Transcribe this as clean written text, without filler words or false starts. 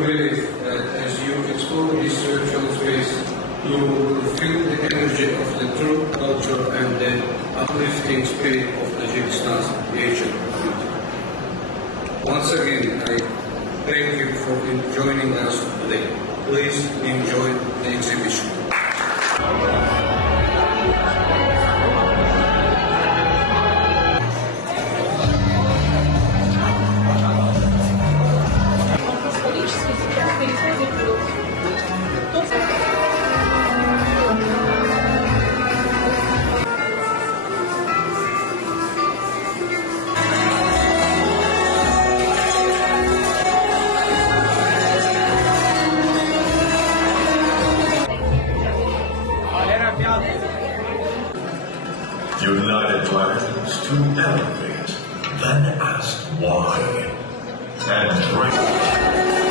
believe that as you explore this virtual space, you will feel the energy of the true culture and the uplifting spirit of Tajikistan's ancient beauty. Once again, I thank you for joining us today. Please enjoy the exhibition. United plans to elevate, then ask why, and bring